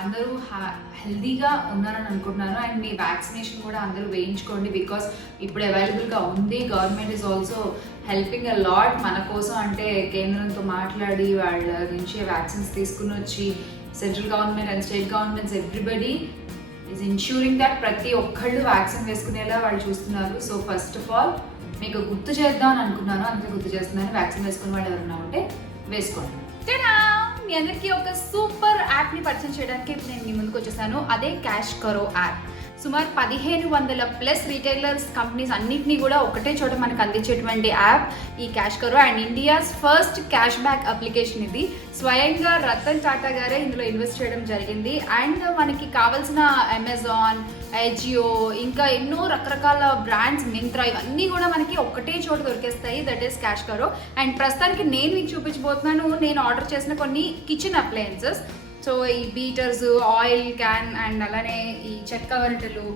అందరూ హెల్దీగా ఉన్నారని అనుకుంటున్నాను. అండ్ మీ వ్యాక్సినేషన్ కూడా అందరూ వేయించుకోండి, బికాస్ ఇప్పుడు అవైలబుల్గా ఉంది. Government is also helping a lot మన కోసం. అంటే కేంద్రంతో మాట్లాడి వాళ్ళ నుంచి వ్యాక్సిన్స్ తీసుకుని వచ్చి central government and state governments everybody is ensuring that ప్రతి ఒక్కళ్ళు వ్యాక్సిన్ వేసుకునేలా వాళ్ళు చూస్తున్నారు. సో ఫస్ట్ ఆఫ్ ఆల్ మీకు గుర్తు చేద్దాం అని అనుకున్నాను, అందుకే గుర్తు చేస్తున్నాను. వ్యాక్సిన్ వేసుకునే వాళ్ళు ఎవరైనా ఉంటే వేసుకోండి. మీ అందరికీ ఒక సూపర్ యాప్ని పరిచయం చేయడానికి ఇప్పుడు నేను మీ ముందుకు వచ్చేసాను. అదే క్యాష్ కరో యాప్. సుమారు 1500+ రీటైలర్స్ కంపెనీస్ అన్నింటినీ కూడా ఒకటే చోట మనకు అందించేటువంటి యాప్ ఈ క్యాష్ కరో. And India's first cash back application ఇది. స్వయంగా రతన్ టాటా గారే ఇందులో ఇన్వెస్ట్ చేయడం జరిగింది. అండ్ మనకి కావాల్సిన అమెజాన్, అజియో, ఇంకా ఎన్నో రకరకాల బ్రాండ్స్, మింత్రా, ఇవన్నీ కూడా మనకి ఒకటే చోట దొరికేస్తాయి. దట్ ఈస్ క్యాష్ కరో. అండ్ ప్రస్తుతానికి నేను మీకు చూపించబోతున్నాను నేను ఆర్డర్ చేసిన కొన్ని కిచెన్ అప్లయన్సెస్. సో ఈ బీటర్స్, ఆయిల్ క్యాన్, అండ్ అలానే ఈ చెక్క గరిటెలు,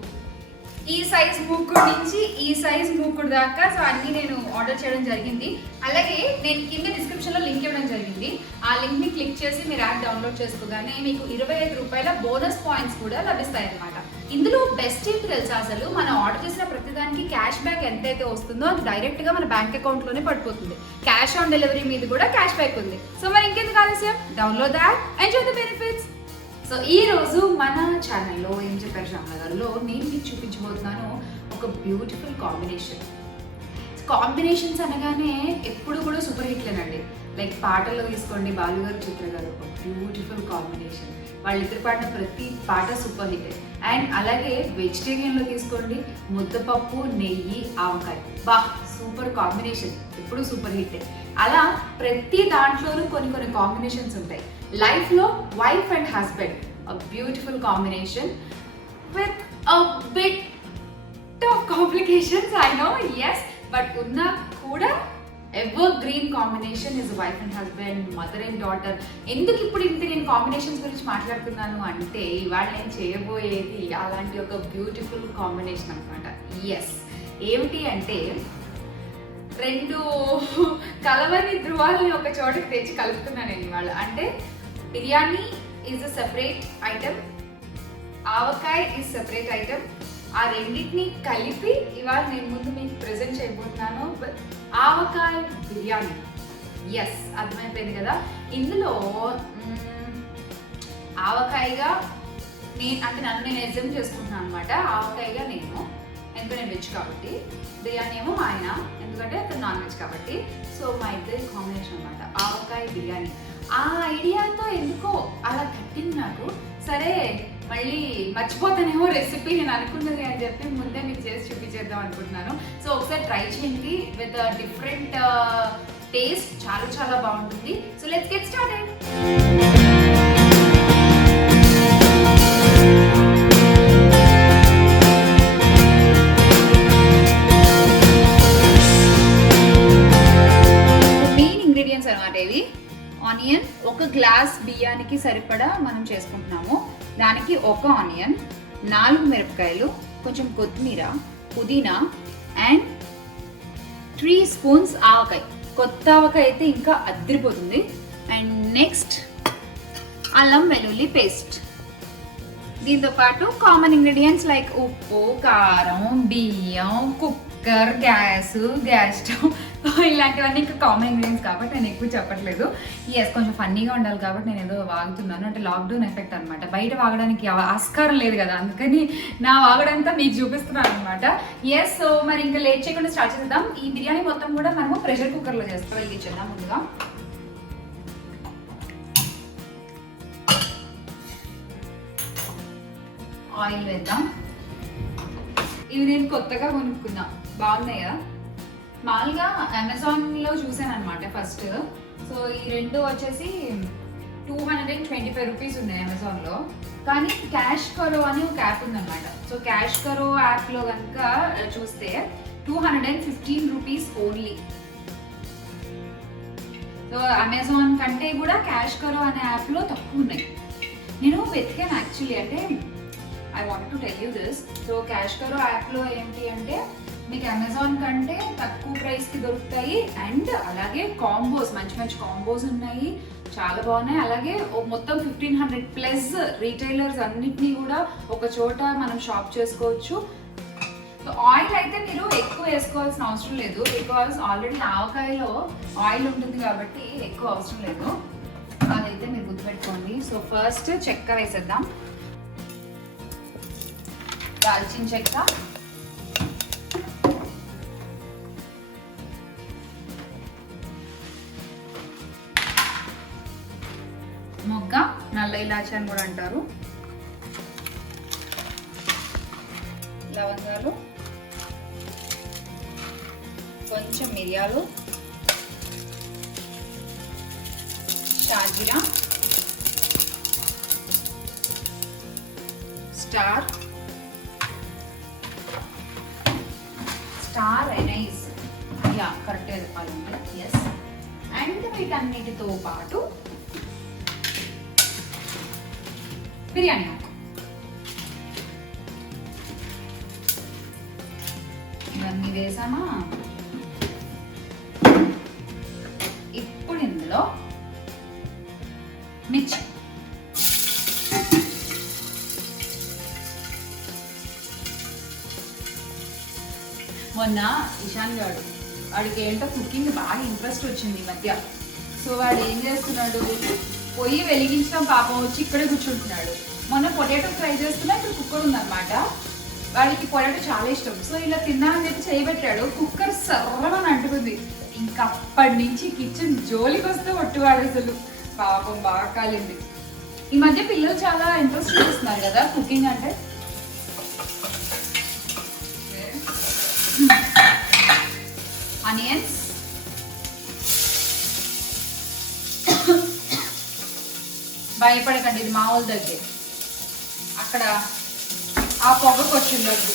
ఈ సైజ్ మూకుడు నుంచి ఈ సైజ్ మూకుడు దాకా సో అన్నీ నేను ఆర్డర్ చేయడం జరిగింది. అలాగే నేను కింద డిస్క్రిప్షన్లో లింక్ ఇవ్వడం జరిగింది. ఆ లింక్ని క్లిక్ చేసి మీరు యాప్ డౌన్లోడ్ చేసుకోగానే మీకు 25 రూపాయల బోనస్ పాయింట్స్ కూడా లభిస్తాయి అన్నమాట. ఇందులో బెస్ట్ ఏంటి తెలుసా, అసలు మనం ఆర్డర్ చేసిన ప్రతిదానికి క్యాష్ బ్యాక్ ఎంతైతే వస్తుందో అది డైరెక్ట్గా మన బ్యాంక్ అకౌంట్లోనే పడిపోతుంది. క్యాష్ ఆన్ డెలివరీ మీద కూడా క్యాష్ బ్యాక్ ఉంది. సో మరి ఇంకెందుకు ఆలస్యం, download the app, enjoy the benefits. So ఈరోజు మన ఛానల్లో ఏం చెప్పారు శ్యామల గారులో నేను మీకు చూపించబోతున్నాను ఒక బ్యూటిఫుల్ కాంబినేషన్స్ అనగానే ఎప్పుడు కూడా సూపర్ హిట్లేనండి. లైక్ పాటల్లో తీసుకోండి, బాలుగారు, చిత్ర గారు, ఒక బ్యూటిఫుల్ కాంబినేషన్. వాళ్ళిద్దరు పాడిన ప్రతి పాట సూపర్ హిట్. అండ్ అలాగే వెజిటేరియన్లో తీసుకోండి, ముద్దపప్పు, నెయ్యి, ఆవకాయ, బా సూపర్ కాంబినేషన్, ఎప్పుడు సూపర్ హిట్. అలా ప్రతి దాంట్లోనూ కొన్ని కాంబినేషన్స్ ఉంటాయి. లైఫ్లో wife and husband, a beautiful combination with a bit of complications, I know, yes, but ఉన్నా కూడా evergreen combination is wife and husband, mother and daughter. ఎందుకు ఇప్పుడు ఇంత నేను కాంబినేషన్స్ గురించి మాట్లాడుతున్నాను అంటే ఇవాళ నేను చేయబోయేది అలాంటి ఒక బ్యూటిఫుల్ కాంబినేషన్ అనమాట. ఎస్, ఏమిటి అంటే రెండు కలవని ధృవాలని ఒక చోటకి తెచ్చి కలుపుతున్నాను నేను ఇవాళ. అంటే biryani is a separate item, avakaya is separate item. ఆ రెండింటిని కలిపి ఇవాళ నేను ముందు మీకు ప్రజెంట్ చేయబోతున్నాను, ఆవకాయ బిర్యానీ. ఎస్, అర్థమైపోయింది కదా. ఇందులో ఆవకాయగా నన్ను నేను ఎగ్జామ్ చేసుకుంటున్నాను అనమాట. ఆవకాయగా నేను, ఎందుకంటే నేను వెజ్ కాబట్టి, బిర్యానీ ఏమో మా ఆయన, ఎందుకంటే అతను నాన్ వెజ్ కాబట్టి. సో మా ఇద్దరి కాంబినేషన్ అనమాట ఆవకాయ బిర్యానీ. ఆ ఐడియాతో ఎందుకో అలా కట్టింది నాకు. సరే మళ్ళీ మర్చిపోతానేమో రెసిపీ నేను అనుకున్నది అని చెప్పి ముందే మీకు చేసి చూపించేద్దాం అనుకుంటున్నాను. సో ఒకసారి ట్రై చేయండి విత్ డిఫరెంట్ టేస్ట్, చాలా బాగుంటుంది. So let's get started. Main ingredients అనమాట ఇవి. ఆనియన్, ఒక గ్లాస్ బియ్యానికి సరిపడా మనం చేసుకుంటున్నాము. దానికి ఒక ఆనియన్, 4 మిరపకాయలు, కొంచెం కొత్తిమీర, పుదీనా, అండ్ 3 స్పూన్స్ ఆవకాయ. కొత్త ఆవకాయ అయితే ఇంకా అద్దరిపోతుంది. అండ్ నెక్స్ట్ అల్లం వెల్లుల్లి పేస్ట్. దీంతో పాటు కామన్ ఇంగ్రీడియంట్స్ లైక్ ఉప్పు, కారం, బియ్యం, కుక్కర్, గ్యాస్ స్టవ్, ఇలాంటివన్నీ ఇంకా కామన్ ఇంగ్రీడియంట్స్ కాబట్టి నేను ఎక్కువ చెప్పట్లేదు. ఎస్, కొంచెం ఫన్నీగా ఉండాలి కాబట్టి నేను ఏదో వాగుతున్నాను. అంటే లాక్డౌన్ ఎఫెక్ట్ అనమాట, బయట వాగడానికి ఆస్కారం లేదు కదా, అందుకని నా వాగడంతా మీకు చూపిస్తున్నాను అనమాట. ఎస్, సో మరి ఇంకా లేట్ చేయకుండా స్టార్ట్ చేద్దాం. ఈ బిర్యానీ మొత్తం కూడా మనము ప్రెషర్ కుక్కర్లో చేస్తాం. వెలిగించేద్దాం. ముందుగా ఆయిల్ వేద్దాం. ఇవి నేను కొత్తగా కొనుక్కున్నా, బాగున్నాయి కదా. మామూలుగా అమెజాన్లో చూసాను అనమాట ఫస్ట్. సో ఈ రెండు వచ్చేసి 225 రూపీస్ ఉన్నాయి అమెజాన్లో. కానీ క్యాష్ కరో అని ఒక యాప్ ఉందన్నమాట. సో క్యాష్ కరో యాప్లో కనుక చూస్తే 215 రూపీస్ ఓన్లీ. సో అమెజాన్ కంటే కూడా క్యాష్ కరో అనే యాప్లో తక్కువ ఉన్నాయి. నేను వెతికాను యాక్చువల్లీ. అంటే I want to tell you this. So cash కరో యాప్లో ఏంటి అంటే మీకు అమెజాన్ కంటే తక్కువ ప్రైస్కి దొరుకుతాయి. అండ్ అలాగే కాంబోస్, మంచి కాంబోస్ ఉన్నాయి. చాలా బాగున్నాయి. అలాగే మొత్తం 1500+ రీటైలర్స్ అన్నిటినీ కూడా ఒక చోట మనం షాప్ చేసుకోవచ్చు. సో ఆయిల్ అయితే మీరు ఎక్కువ వేసుకోవాల్సిన అవసరం లేదు, బికాజ్ ఆల్రెడీ ఆవకాయలో ఆయిల్ ఉంటుంది కాబట్టి ఎక్కువ అవసరం లేదు. అదైతే మీరు గుర్తుపెట్టుకోండి. సో ఫస్ట్ చెక్క వేసేద్దాం. దాల్చిన చెక్క, మొగ్గ, నల్ల ఇలాచి అని కూడా అంటారు, లవంగాలు, కొంచెం మిరియాలు, షాజీరా, స్టార్ ఎనైస్, యా కరెక్ట్గా చెప్పాలంటే ఎస్. అండ్ వీటన్నిటితో పాటు బిర్యానీ ఆకు. ఇవన్నీ వేసామా? ఇప్పుడు ఇందులో మిర్చి, మొన్న ఇషాన్ గారు, వాడికి ఏంటో కుకింగ్ బాగా ఇంట్రెస్ట్ వచ్చింది ఈ మధ్య. సో వాడు ఏం చేస్తున్నాడు, పొయ్యి వెలిగించడం పాపం వచ్చి ఇక్కడే కూర్చుంటున్నాడు. మొన్న పొటాటో ఫ్రై చేస్తున్నా, ఇప్పుడు కుక్కర్ ఉందన్నమాట. వాడికి పొటాటో చాలా ఇష్టం. సో ఇలా తిన్నానని చెప్పి చేయబెట్టాడు, కుక్కర్ సర్రమని అంటుకుంది. ఇంకా అప్పటి నుంచి కిచెన్ జోలికి వస్తే ఒట్టువాడు అసలు. పాపం బాగా కాలింది. ఈ మధ్య పిల్లలు చాలా ఇంట్రెస్ట్ చూపిస్తున్నారు కదా కుకింగ్ అంటే. ఆనియన్స్, భయపడకండి, ఇది మా వాళ్ళ దగ్గర, అక్కడ ఆ పొగకు వచ్చిండద్దు.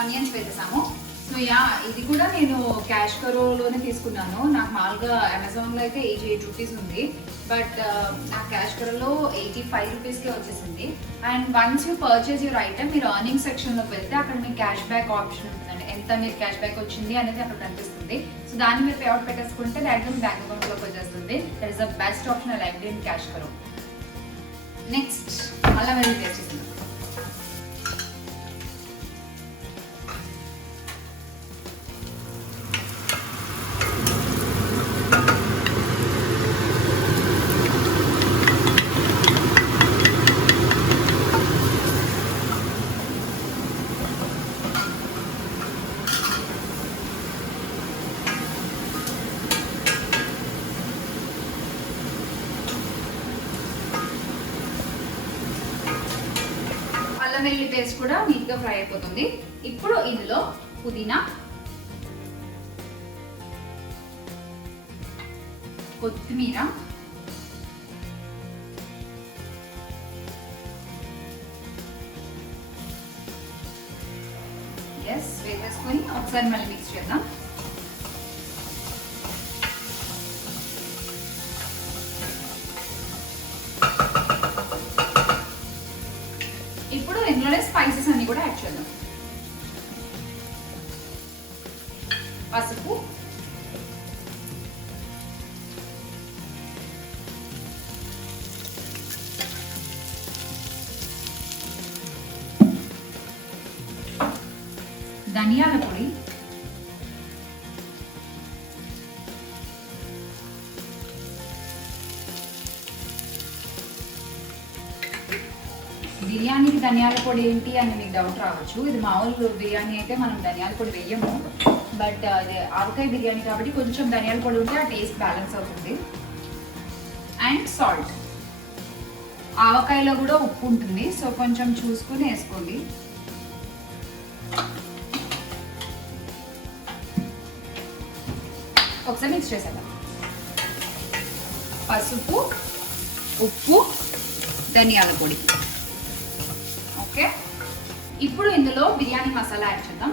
ఆనియన్స్ వేసేసాము. సో యా, ఇది కూడా నేను క్యాష్ కరోలోనే తీసుకున్నాను. నాకు మామూలుగా అమెజాన్లో అయితే 88 రూపీస్ ఉంది, బట్ నాకు క్యాష్ కరోలో 85 రూపీస్కే వచ్చేసింది. And once you purchase your item, మీరు ఎర్నింగ్ సెక్షన్లోకి వెళ్తే అక్కడ మీకు క్యాష్ బ్యాక్ ఆప్షన్ ఉంటుందండి. ఎంత మీరు క్యాష్ బ్యాక్ వచ్చింది అనేది అక్కడ కనిపిస్తుంది. సో దాన్ని మీరు పేఅవుట్ పెట్టేసుకుంటే డైరెక్ట్గా మీ బ్యాంక్ అకౌంట్లోకి వచ్చేస్తుంది. That is the best option I like in cash కరో. నెక్స్ట్ అల్లం వెల్లుల్లి పేస్ట్ చేస్తున్నాం. అల్లం వెల్లుల్లి పేస్ట్ కూడా నీట్గా ఫ్రై అయిపోతుంది. ఇప్పుడు ఇందులో పుదీనా, కొత్తిమీర, వేసేసుకొని ఒకసారి మళ్ళీ మిక్స్ చేద్దాం. ఇప్పుడు ఇందులోనే స్పైసెస్ అన్ని కూడా యాడ్ చేద్దాం. పసుపు, ధనియాల పొడి, బిర్యానీకి ధనియాల పొడి ఏంటి అని మీకు డౌట్ రావచ్చు. ఇది మామూలు బిర్యానీ అయితే మనం ధనియాల పొడి వేయము, బట్ అది ఆవకాయ బిర్యానీ కాబట్టి కొంచెం ధనియాల పొడి ఉంటే ఆ టేస్ట్ బ్యాలెన్స్ అవుతుంది. అండ్ సాల్ట్, ఆవకాయలో కూడా ఉప్పు ఉంటుంది, సో కొంచెం చూసుకుని వేసుకోండి. ఒకసారి మిక్స్ చేసేద్దాం. పసుపు, ఉప్పు, ధనియాల పొడి. ఓకే, ఇప్పుడు ఇందులో బిర్యానీ మసాలా యాడ్ చేద్దాం.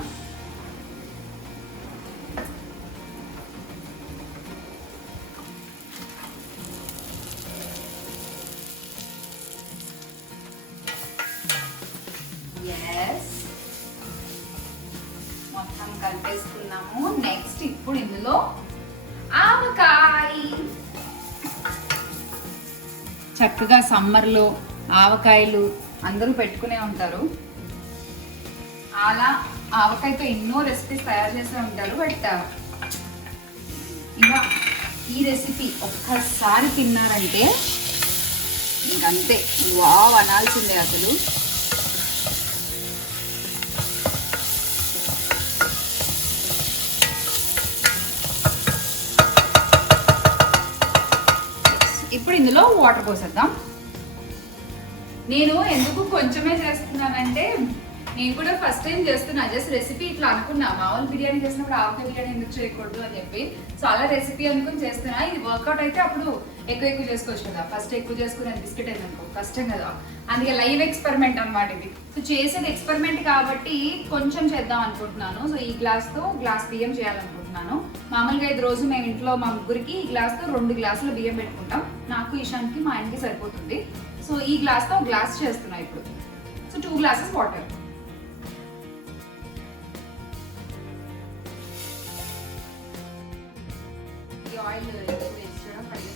వేసుకున్నాము. నెక్స్ట్ ఇప్పుడు ఇందులో ఆవకాయ. చక్కగా సమ్మర్లో ఆవకాయలు అందరూ పెట్టుకునే ఉంటారు. అలా ఆవకాయతో ఎన్నో రెసిపీస్ తయారు చేస్తూ ఉంటారు. బట్ ఇలా ఈ రెసిపీ ఒక్కసారి తిన్నారంటే ఇంకంతే వావ్ అనాల్సిందే అసలు. ఇప్పుడు ఇందులో వాటర్ పోసేద్దాం. నేను ఎందుకు కొంచెమే చేస్తున్నానంటే నేను కూడా ఫస్ట్ టైం చేస్తున్నా. జస్ట్ రెసిపీ ఇట్లా అనుకున్నా, మామూలు బిర్యానీ చేసినప్పుడు ఆవకాయ బిర్యానీ ఎందుకు చేయకూడదు అని చెప్పి. సో అలా రెసిపీ అనుకుని చేస్తున్నా. ఇది వర్కౌట్ అయితే అప్పుడు ఎక్కువ చేసుకోవచ్చు కదా. ఫస్ట్ ఎక్కువ చేసుకుని బిస్కెట్ అయింది అనుకో కష్టం కదా. అందుకే లైవ్ ఎక్స్పెరిమెంట్ అనమాట ఇది. సో చేసేది ఎక్స్పెరిమెంట్ కాబట్టి కొంచెం చేద్దాం అనుకుంటున్నాను. సో ఈ గ్లాస్తో గ్లాస్ బియ్యం చేయాలనుకుంటున్నాను. మామూలుగా 5 రోజు మేము ఇంట్లో మా ముగ్గురికి ఈ గ్లాస్తో 2 గ్లాసులు బియ్యం పెట్టుకుంటాం. నాకు ఈశాన్కి మా ఆయనకి సరిపోతుంది. సో ఈ గ్లాస్తో గ్లాస్ చేస్తున్నా ఇప్పుడు. So 2 glasses water. ఈ ఆయిల్ వేస్ట్ చేయడం కడిగి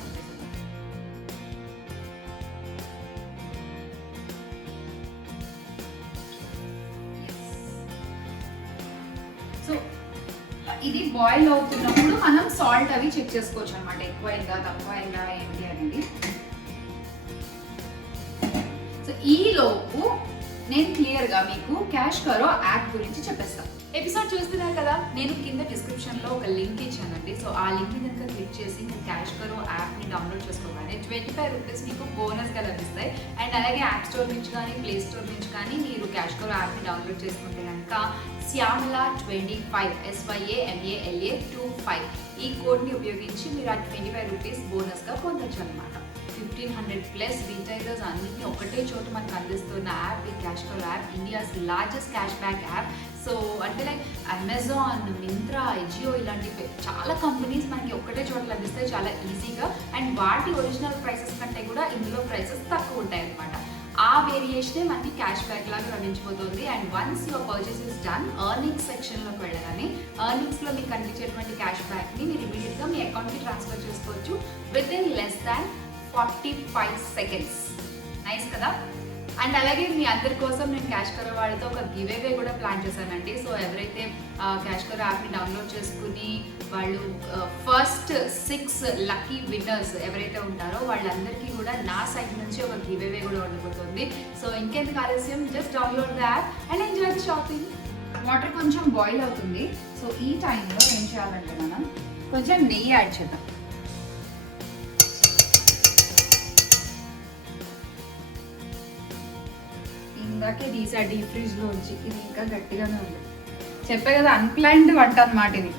సో ఇది బాయిల్ అవుతున్నప్పుడు మనం సాల్ట్ అవి చెక్ చేసుకోవచ్చు అనమాట. ఎక్కువైందా తక్కువైందా ఏంటి అనేది. సో ఈ లోపు నేను క్లియర్గా మీకు క్యాష్ కరో యాప్ గురించి చెప్పేస్తాను. ఎపిసోడ్ చూస్తున్నారు కదా, నేను కింద డిస్క్రిప్షన్లో ఒక లింక్ ఇచ్చానండి. సో ఆ లింక్ కనుక క్లిక్ చేసి మీరు క్యాష్ కరో యాప్ని డౌన్లోడ్ చేసుకోగానే 25 రూపీస్ మీకు బోనస్గా లభిస్తాయి. అండ్ అలాగే యాప్ స్టోర్ నుంచి కానీ ప్లే స్టోర్ నుంచి కానీ మీరు క్యాష్ కరో యాప్ని డౌన్లోడ్ చేసుకుంటే కనుక Syamala25 SYAMALA25 ఈ కోడ్ని ఉపయోగించి మీరు ఆ 25 రూపీస్ బోనస్గా పొందొచ్చు అనమాట. 1500+ రీటైలర్స్ అన్నింటినీ ఒకటే చోట మనకు అందిస్తున్న యాప్ ఈ క్యాష్ కరో app. India's largest cash back app. So అంటే లైక్ అమెజాన్, మింత్రా, ఎజియో ఇలాంటి చాలా కంపెనీస్ మనకి ఒక్కటే చోట లభిస్తాయి చాలా ఈజీగా. అండ్ వాటి ఒరిజినల్ ప్రైసెస్ కంటే కూడా ఇందులో ప్రైసెస్ తక్కువ ఉంటాయి అనమాట. ఆ వేరియేషనే మనకి క్యాష్ బ్యాక్ లాగా లభించబోతుంది. And once your purchase is done, earnings సెక్షన్లోకి వెళ్ళగానే ఎర్నింగ్స్లో మీకు కనిపించేటువంటి క్యాష్ బ్యాక్ని మీరు ఇమీడియట్గా మీ అకౌంట్కి ట్రాన్స్ఫర్ చేసుకోవచ్చు within less than 45 seconds. Nice కదా. అండ్ అలాగే మీ అందరి కోసం నేను క్యాష్ కరో వాళ్ళతో ఒక గివ్ అవే కూడా ప్లాన్ చేశానండి. సో ఎవరైతే క్యాష్ కరో యాప్ని డౌన్లోడ్ చేసుకుని వాళ్ళు ఫస్ట్ 6 లక్కీ విన్నర్స్ ఎవరైతే ఉంటారో వాళ్ళందరికీ కూడా నా సైడ్ నుంచి ఒక గివ్ అవే కూడా ఉండబోతుంది. సో ఇంకెందుకు ఆలస్యం, just download the app and enjoy the shopping. Water కొంచెం బాయిల్ అవుతుంది. సో ఈ టైంలో ఏం చేయాలంటే మనం కొంచెం నెయ్యి యాడ్ చేద్దాం. ఇందాకే తీసా డీప్ ఫ్రిడ్జ్లో వచ్చి, ఇది ఇంకా గట్టిగానే ఉంది. చెప్పే కదా అన్ప్లాన్డ్ వంట అన్నమాట ఇది.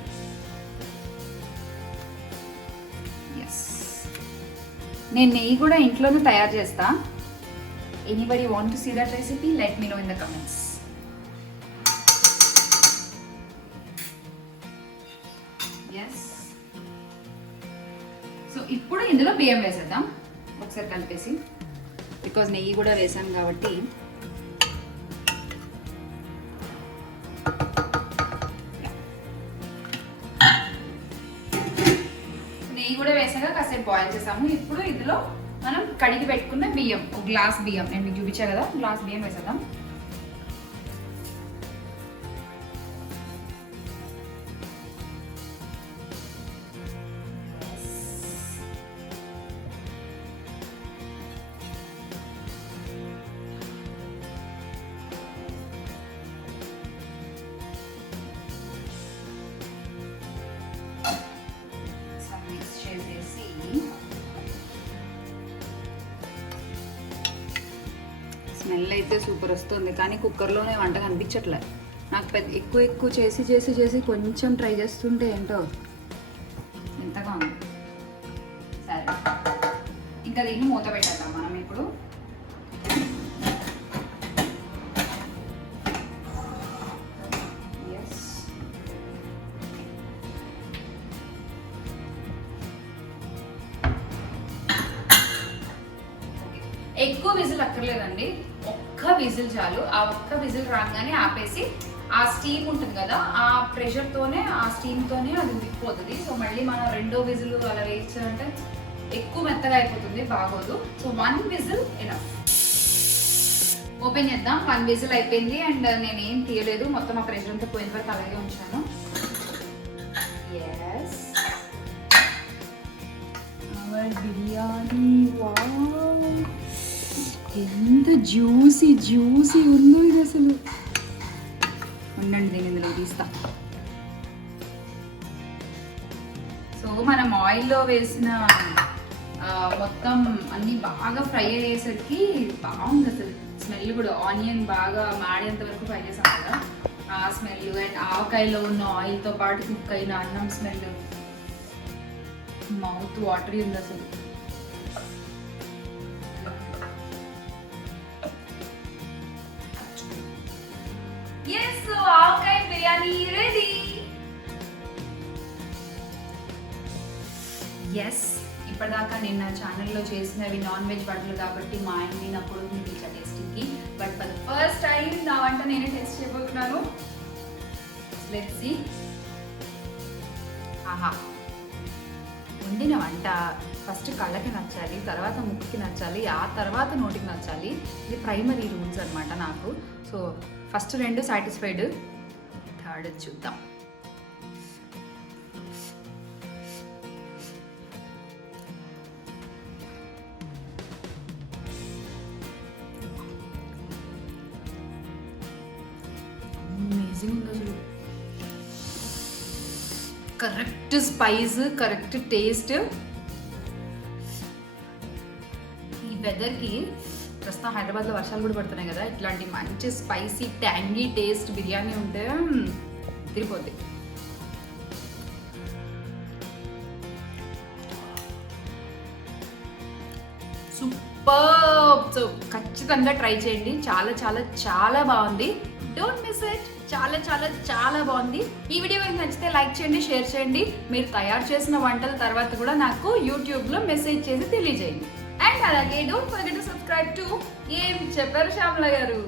ఎస్, నేను నెయ్యి కూడా ఇంట్లోనే తయారు చేస్తా. Anybody want to see that recipe? Let me know in the comments. Yes, so ఇప్పుడు ఇందులో బియ్యం వేసేద్దాం ఒకసారి కలిపేసి. బికాజ్ నెయ్యి కూడా వేసాను కాబట్టి. నెయ్యి కూడా వేసాక కాసేపు బాయిల్ చేసాము. ఇప్పుడు ఇందులో మనం కడిగి పెట్టుకున్న బియ్యం, ఒక గ్లాస్ బియ్యం నేను మీకు చూపించా కదా, గ్లాస్ బియ్యం వేసేద్దాం. స్మెల్ అయితే సూపర్ వస్తుంది, కానీ కుక్కర్లోనే వంట కనిపించట్లే నాకు. ఎక్కువ చేసి కొంచెం ట్రై చేస్తుంటే ఏంటో ఎంతగా ఉంది. సరే, ఇంకా దీన్ని మూత పెట్టేద్దాం మనం ఇప్పుడు. ఎక్కువ విజిల్ అక్కర్లేదండి, ఒక్క విజిల్ చాలు. ఆ ఒక్క విజిల్ రాగానే ఆపేసి ఆ స్టీమ్ ఉంటుంది కదా, ఆ ప్రెషర్తోనే ఆ స్టీమ్తోనే అది ఉడికిపోతుంది. సో మళ్ళీ మనం రెండో విజిల్ అలా వేయించాలంటే ఎక్కువ మెత్తగా అయిపోతుంది, బాగోదు. So 1 whistle enough. ఓపెన్ చేద్దాం. 1 విజిల్ అయిపోయింది అండ్ నేను ఏం తీయలేదు, మొత్తం ఆ ప్రెషర్ అంతా పోయిన వరకు అలాగే ఉంచాను. Yes, our biryani. వావ్, ఎంత జ్యూసీ జ్యూసీ ఉందో ఇది అసలు. ఉండండి, దీన్ని ఇందులో తీస్తా. సో మనం ఆయిల్లో వేసిన మొత్తం అన్నీ బాగా ఫ్రై అయ్యేసరికి బాగుంది అసలు. స్మెల్ కూడా, ఆనియన్ బాగా మాడేంత వరకు ఫ్రై చేసాం కదా, ఆ స్మెల్ అండ్ ఆవకాయలో ఉన్న ఆయిల్తో పాటు కుక్ అయిన అన్నం స్మెల్, మౌత్ వాటరీ ఉంది అసలు. ఎస్, సో ఆవకాయ బిర్యానీ రెడీ. ఎస్, ఇప్పటిదాకా నేను నా ఛానల్లో చేసినవి నాన్ వెజ్ వంటలు కాబట్టి మా ఆయన్ని నా కొడుకుని పిలిచా టేస్టింగ్కి. But for the first time నా వంట నేనే టేస్ట్ చేయబోతున్నాను. Let's see. ఆహా, వండిన వంట ఫస్ట్ కళ్ళకి నచ్చాలి, తర్వాత ముక్కుకి నచ్చాలి, ఆ తర్వాత నోటికి నచ్చాలి. ఇది ప్రైమరీ రూల్స్ అనమాట నాకు. సో ఫస్ట్ 2 సాటిస్ఫైడ్, థర్డ్ చూద్దాం. అమేజింగ్ అసలు. Correct spice, correct taste. ఈ వెదర్కి ప్రస్తుతం హైదరాబాద్లో వర్షాలు కూడా పడుతున్నాయి కదా, ఇట్లాంటి మంచి స్పైసీ ట్యాంగీ టేస్ట్ బిర్యానీ ఉంటే తిరిగిపోద్ది. సూపర్. సో ఖచ్చితంగా ట్రై చేయండి, చాలా చాలా చాలా బాగుంది. Don't miss it. చాలా చాలా చాలా బాగుంది. ఈ వీడియో మీకు నచ్చితే లైక్ చేయండి, షేర్ చేయండి. మీరు తయారు చేసిన వంటల తర్వాత కూడా నాకు యూట్యూబ్లో మెసేజ్ చేసి తెలియజేయండి. అండ్ అలాగే don't forget to subscribe to ఏం చెప్పారు శ్యామల గారు.